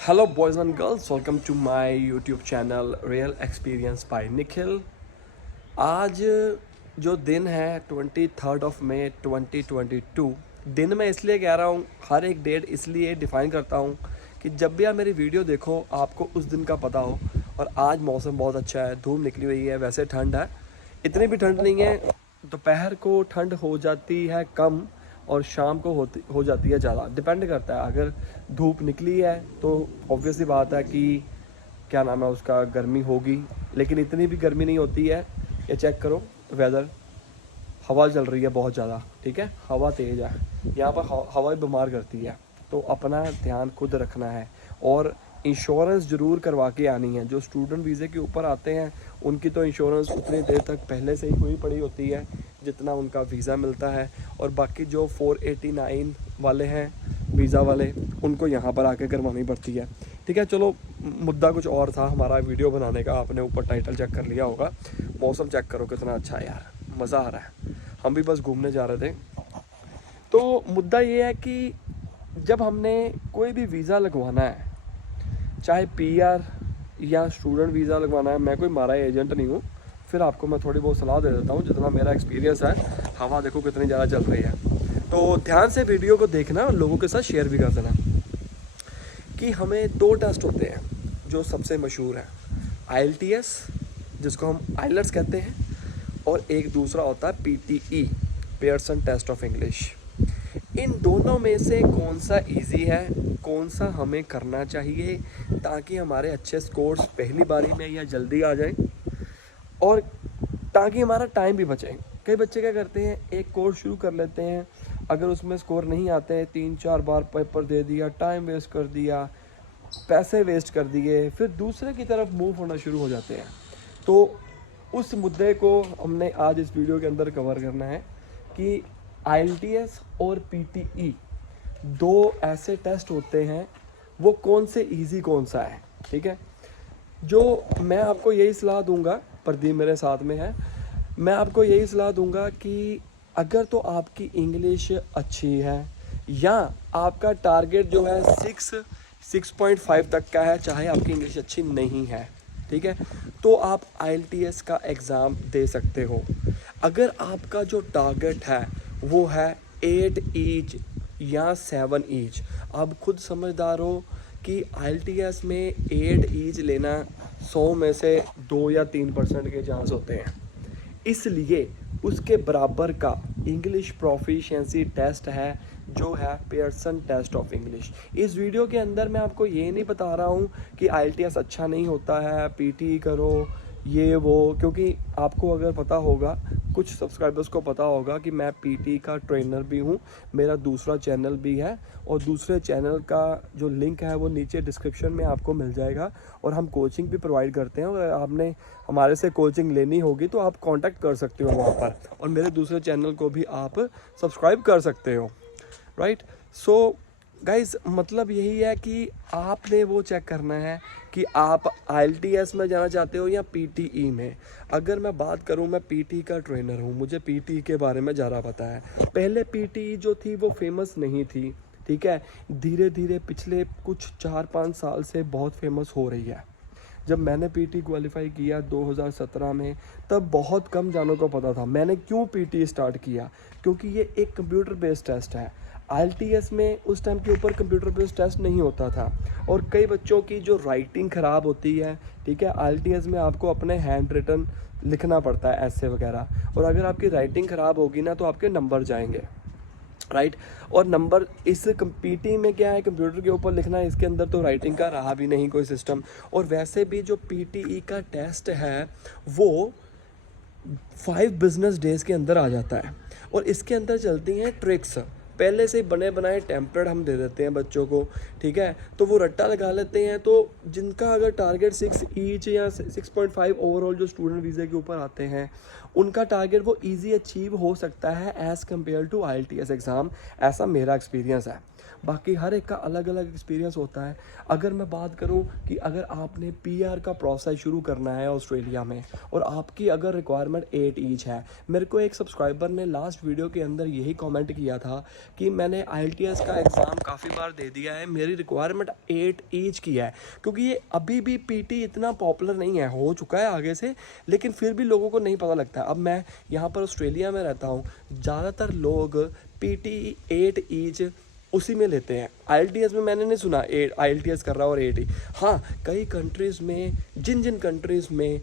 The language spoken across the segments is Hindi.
Hello boys and girls, welcome to my YouTube channel real experience by Nikhil. आज जो दिन है 23 मई 2022, दिन मैं इसलिए कह रहा हूँ, हर एक डेट इसलिए डिफ़ाइन करता हूँ कि जब भी आप मेरी वीडियो देखो आपको उस दिन का पता हो। और आज मौसम बहुत अच्छा है, धूप निकली हुई है, वैसे ठंड है, इतनी भी ठंड नहीं है। दोपहर को ठंड हो जाती है कम और शाम को हो जाती है ज़्यादा, डिपेंड करता है। अगर धूप निकली है तो ऑब्वियसली बात है कि क्या नाम है उसका, गर्मी होगी, लेकिन इतनी भी गर्मी नहीं होती है। ये चेक करो वेदर, हवा चल रही है बहुत ज़्यादा, ठीक है, हवा तेज़ है, यहाँ पर हवा भी बीमार करती है। तो अपना ध्यान खुद रखना है और इंश्योरेंस ज़रूर करवा के आनी है। जो स्टूडेंट वीज़े के ऊपर आते हैं उनकी तो इंश्योरेंस उतनी देर तक पहले से ही हुई पड़ी होती है जितना उनका वीज़ा मिलता है। और बाकी जो 489 वाले हैं वीज़ा वाले, उनको यहाँ पर आके करवानी पड़ती है, ठीक है। चलो, मुद्दा कुछ और था हमारा वीडियो बनाने का, आपने ऊपर टाइटल चेक कर लिया होगा। मौसम चेक करो कितना अच्छा है यार, मज़ा आ रहा है। हम भी बस घूमने जा रहे थे। तो मुद्दा ये है कि जब हमने कोई भी वीज़ा लगवाना है, चाहे पीआर या स्टूडेंट वीज़ा लगवाना है, मैं कोई मारा एजेंट नहीं हूँ, फिर आपको मैं थोड़ी बहुत सलाह दे देता हूँ जितना मेरा एक्सपीरियंस है। हवा देखो कितनी ज़्यादा चल रही है, तो ध्यान से वीडियो को देखना और लोगों के साथ शेयर भी कर देना। कि हमें दो टेस्ट होते हैं जो सबसे मशहूर हैं, IELTS जिसको हम आइलट्स कहते हैं, और एक दूसरा होता है PTE, Pearson test of English. इन दोनों में से कौन सा इजी है, कौन सा हमें करना चाहिए ताकि हमारे अच्छे स्कोर्स पहली बारी में या जल्दी आ जाए और ताकि हमारा टाइम भी बचे। कई बच्चे क्या करते हैं, एक कोर्स शुरू कर लेते हैं, अगर उसमें स्कोर नहीं आते हैं 3-4 बार पेपर दे दिया, टाइम वेस्ट कर दिया, पैसे वेस्ट कर दिए, फिर दूसरे की तरफ मूव होना शुरू हो जाते हैं। तो उस मुद्दे को हमने आज इस वीडियो के अंदर कवर करना है कि IELTS और PTE दो ऐसे टेस्ट होते हैं, वो कौन से इजी कौन सा है, ठीक है। जो मैं आपको यही सलाह दूंगा, प्रदीप मेरे साथ में है, मैं आपको यही सलाह दूंगा कि अगर तो आपकी इंग्लिश अच्छी है या आपका टारगेट जो है 6.5 तक का है, चाहे आपकी इंग्लिश अच्छी नहीं है, ठीक है, तो आप IELTS का एग्ज़ाम दे सकते हो। अगर आपका जो टारगेट है वो है 8 ईच या 7 ईच, आप खुद समझदार हो कि IELTS में 8 ईच लेना 100 में से 2 या 3% के चांस होते हैं, इसलिए उसके बराबर का इंग्लिश प्रोफिशिएंसी टेस्ट है जो है पियर्सन टेस्ट ऑफ इंग्लिश। इस वीडियो के अंदर मैं आपको ये नहीं बता रहा हूँ कि IELTS अच्छा नहीं होता है, PTE करो ये वो, क्योंकि आपको अगर पता होगा, कुछ सब्सक्राइबर्स को पता होगा कि मैं PTE का ट्रेनर भी हूँ, मेरा दूसरा चैनल भी है और दूसरे चैनल का जो लिंक है वो नीचे डिस्क्रिप्शन में आपको मिल जाएगा। और हम कोचिंग भी प्रोवाइड करते हैं, अगर आपने हमारे से कोचिंग लेनी होगी तो आप कांटेक्ट कर सकते हो वहाँ पर, और मेरे दूसरे चैनल को भी आप सब्सक्राइब कर सकते हो, राइट। सो गाइज, मतलब यही है कि आपने वो चेक करना है कि आप IELTS में जाना चाहते हो या PTE में। अगर मैं बात करूं, मैं PTE का ट्रेनर हूं, मुझे PTE के बारे में ज़्यादा पता है। पहले PTE जो थी वो फेमस नहीं थी, ठीक है, धीरे धीरे पिछले कुछ 4-5 साल से बहुत फेमस हो रही है। जब मैंने PTE क्वालिफाई किया 2017 में, तब बहुत कम जानों को पता था। मैंने क्यों PTE स्टार्ट किया, क्योंकि ये एक कंप्यूटर बेस्ड टेस्ट है। IELTS में उस टाइम के ऊपर कंप्यूटर बेस्ड टेस्ट नहीं होता था, और कई बच्चों की जो राइटिंग ख़राब होती है, ठीक है, IELTS में आपको अपने हैंड रिटन लिखना पड़ता है, ऐसे वगैरह, और अगर आपकी राइटिंग ख़राब होगी ना तो आपके नंबर जाएंगे, राइट। और नंबर इस PTE में क्या है, कंप्यूटर के ऊपर लिखना है, इसके अंदर तो राइटिंग का रहा भी नहीं कोई सिस्टम। और वैसे भी जो PTE का टेस्ट है वो 5 बिजनेस डेज़ के अंदर आ जाता है, और इसके अंदर चलती हैं ट्रिक्स। पहले से ही बने बनाए टेम्पलेट हम दे देते हैं बच्चों को, ठीक है, तो वो रट्टा लगा लेते हैं। तो जिनका अगर टारगेट 6 ईच या 6.5 ओवरऑल जो स्टूडेंट वीज़े के ऊपर आते हैं, उनका टारगेट वो इजी अचीव हो सकता है as compare to IELTS exam, ऐसा मेरा एक्सपीरियंस है। बाकी हर एक का अलग अलग एक्सपीरियंस होता है। अगर मैं बात करूं कि अगर आपने PR का प्रोसेस शुरू करना है ऑस्ट्रेलिया में, और आपकी अगर रिक्वायरमेंट 8 ईच है, मेरे को एक सब्सक्राइबर ने लास्ट वीडियो के अंदर यही कमेंट किया था कि मैंने IELTS का एग्ज़ाम काफ़ी बार दे दिया है, मेरी रिक्वायरमेंट 8 ईच की है, क्योंकि ये अभी भी PT इतना पॉपुलर नहीं है, हो चुका है आगे से, लेकिन फिर भी लोगों को नहीं पता लगता। अब मैं यहाँ पर ऑस्ट्रेलिया में रहता हूँ, ज़्यादातर लोग PT 8 ईच उसी में लेते हैं। IELTS में मैंने नहीं सुना IELTS कर रहा और 8 ही। हाँ, कई कंट्रीज़ में, जिन कंट्रीज़ में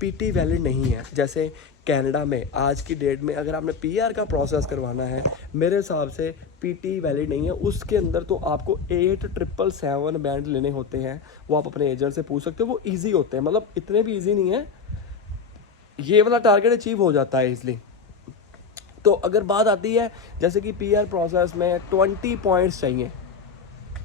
PT वैलिड नहीं है, जैसे कनाडा में आज की डेट में अगर आपने PR का प्रोसेस करवाना है, मेरे हिसाब से PT वैलिड नहीं है। उसके अंदर तो आपको 8,777 बैंड लेने होते हैं, वो आप अपने एजेंट से पूछ सकते हो, वो ईजी होते हैं, मतलब इतने भी ईजी नहीं है, ये वाला टारगेट अचीव हो जाता है ईजिली। तो अगर बात आती है जैसे कि PR प्रोसेस में 20 पॉइंट्स चाहिए,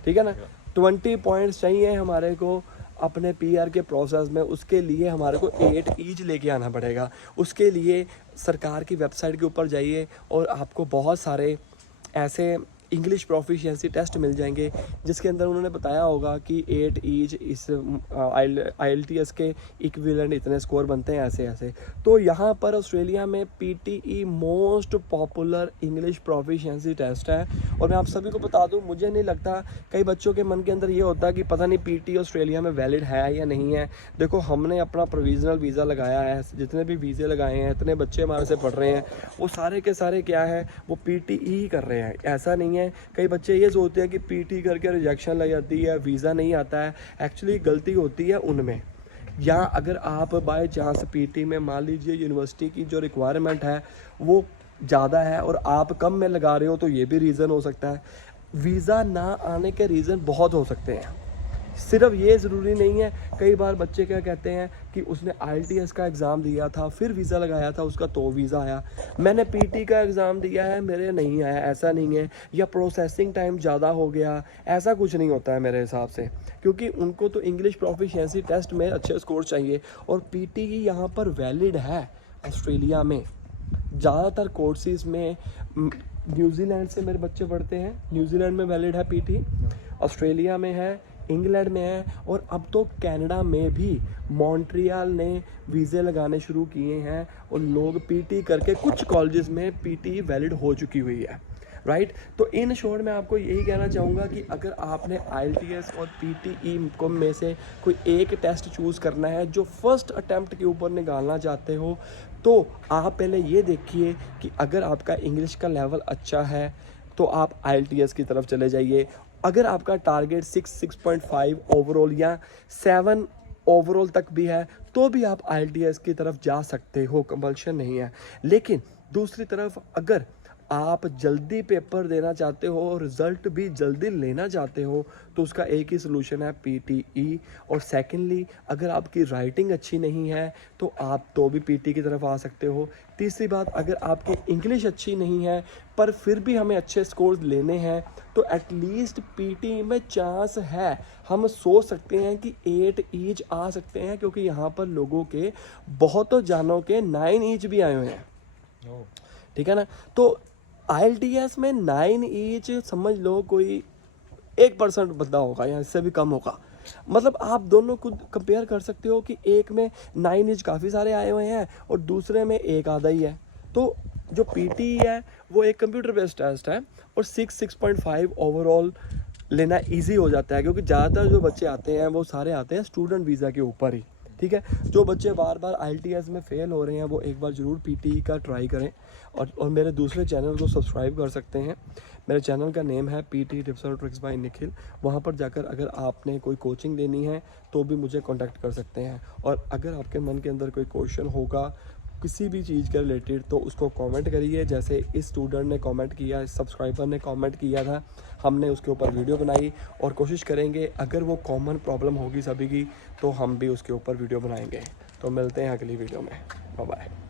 ठीक है ना, 20 पॉइंट्स चाहिए हमारे को अपने PR के प्रोसेस में, उसके लिए हमारे को 8 ईच लेके आना पड़ेगा। उसके लिए सरकार की वेबसाइट के ऊपर जाइए और आपको बहुत सारे ऐसे इंग्लिश प्रोफिशिएंसी टेस्ट मिल जाएंगे जिसके अंदर उन्होंने बताया होगा कि 8 ईच इस IELTS के इक्विवेलेंट इतने स्कोर बनते हैं, ऐसे ऐसे। तो यहाँ पर ऑस्ट्रेलिया में PTE most popular English proficiency test है। और मैं आप सभी को बता दूँ, मुझे नहीं लगता, कई बच्चों के मन के अंदर ये होता है कि पता नहीं PT ऑस्ट्रेलिया में वैलिड है या नहीं है। देखो, हमने अपना प्रोविजनल वीज़ा लगाया है, जितने भी वीज़े लगाए हैं, इतने बच्चे हमारे से पढ़ रहे हैं, वो सारे के सारे क्या है, वो PTE ही कर रहे हैं। ऐसा नहीं है, कई बच्चे ये सोचते हैं कि PT करके रिजेक्शन लग जाती है, वीज़ा नहीं आता है। एक्चुअली गलती होती है उनमें, या अगर आप बाय चांस PT में मान लीजिए यूनिवर्सिटी की जो रिक्वायरमेंट है वो ज़्यादा है और आप कम में लगा रहे हो, तो ये भी रीज़न हो सकता है। वीज़ा ना आने के रीज़न बहुत हो सकते हैं, सिर्फ ये ज़रूरी नहीं है। कई बार बच्चे क्या कहते हैं कि उसने IELTS का एग्ज़ाम दिया था, फिर वीज़ा लगाया था, उसका तो वीज़ा आया, मैंने PT का एग्ज़ाम दिया है, मेरे नहीं आया, ऐसा नहीं है। या प्रोसेसिंग टाइम ज़्यादा हो गया, ऐसा कुछ नहीं होता है मेरे हिसाब से, क्योंकि उनको तो इंग्लिश प्रोफिशिएंसी टेस्ट में अच्छे स्कोर चाहिए। और PT यहाँ पर वैलिड है ऑस्ट्रेलिया में, ज़्यादातर कोर्सेज़ में। न्यूजीलैंड से मेरे बच्चे पढ़ते हैं, न्यूजीलैंड में वैलिड है PT, ऑस्ट्रेलिया में है, इंग्लैंड में है, और अब तो कनाडा में भी मॉन्ट्रियल ने वीज़े लगाने शुरू किए हैं और लोग PT करके कुछ कॉलेजेस में PT वैलिड हो चुकी हुई है, राइट। तो इन शॉर्ट मैं आपको यही कहना चाहूँगा कि अगर आपने IELTS और PTE को में से कोई एक टेस्ट चूज़ करना है जो फर्स्ट अटैम्प्ट के ऊपर निकालना चाहते हो, तो आप पहले ये देखिए कि अगर आपका इंग्लिश का लेवल अच्छा है तो आप IELTS की तरफ चले जाइए। अगर आपका टारगेट 6.5 ओवरऑल या 7 ओवरऑल तक भी है तो भी आप IELTS की तरफ जा सकते हो, कंपल्शन नहीं है। लेकिन दूसरी तरफ अगर आप जल्दी पेपर देना चाहते हो और रिज़ल्ट भी जल्दी लेना चाहते हो तो उसका एक ही सलूशन है PTE। और सेकेंडली, अगर आपकी राइटिंग अच्छी नहीं है तो आप तो भी PT की तरफ आ सकते हो। तीसरी बात, अगर आपकी इंग्लिश अच्छी नहीं है पर फिर भी हमें अच्छे स्कोर लेने हैं तो एटलीस्ट PT में चांस है, हम सोच सकते हैं कि 8 ईच आ सकते हैं, क्योंकि यहाँ पर लोगों के बहुतों जानों के 9 ईच भी आए हुए हैं, ठीक है ना। तो IELTS में 9 ईच समझ लो कोई 1% बंदा होगा या इससे भी कम होगा। मतलब आप दोनों को कंपेयर कर सकते हो कि एक में 9 ईच काफ़ी सारे आए हुए हैं और दूसरे में एक आधा ही है। तो जो PT है वो एक कंप्यूटर बेस्ड टेस्ट है और 6.5 ओवरऑल लेना इजी हो जाता है, क्योंकि ज़्यादातर जो बच्चे आते हैं वो सारे आते हैं स्टूडेंट वीज़ा के ऊपर ही, ठीक है। जो बच्चे बार बार IELTS में फ़ेल हो रहे हैं वो एक बार ज़रूर PT का ट्राई करें और मेरे दूसरे चैनल को सब्सक्राइब कर सकते हैं। मेरे चैनल का नेम है PT टिप्स और ट्रिक्स बाय निखिल। वहाँ पर जाकर अगर आपने कोई कोचिंग देनी है तो भी मुझे कॉन्टैक्ट कर सकते हैं। और अगर आपके मन के अंदर कोई क्वेश्चन होगा किसी भी चीज़ के रिलेटेड तो उसको कमेंट करिए। जैसे इस स्टूडेंट ने कमेंट किया, इस सब्सक्राइबर ने कमेंट किया था, हमने उसके ऊपर वीडियो बनाई और कोशिश करेंगे अगर वो कॉमन प्रॉब्लम होगी सभी की तो हम भी उसके ऊपर वीडियो बनाएंगे। तो मिलते हैं अगली वीडियो में, बाय बाय।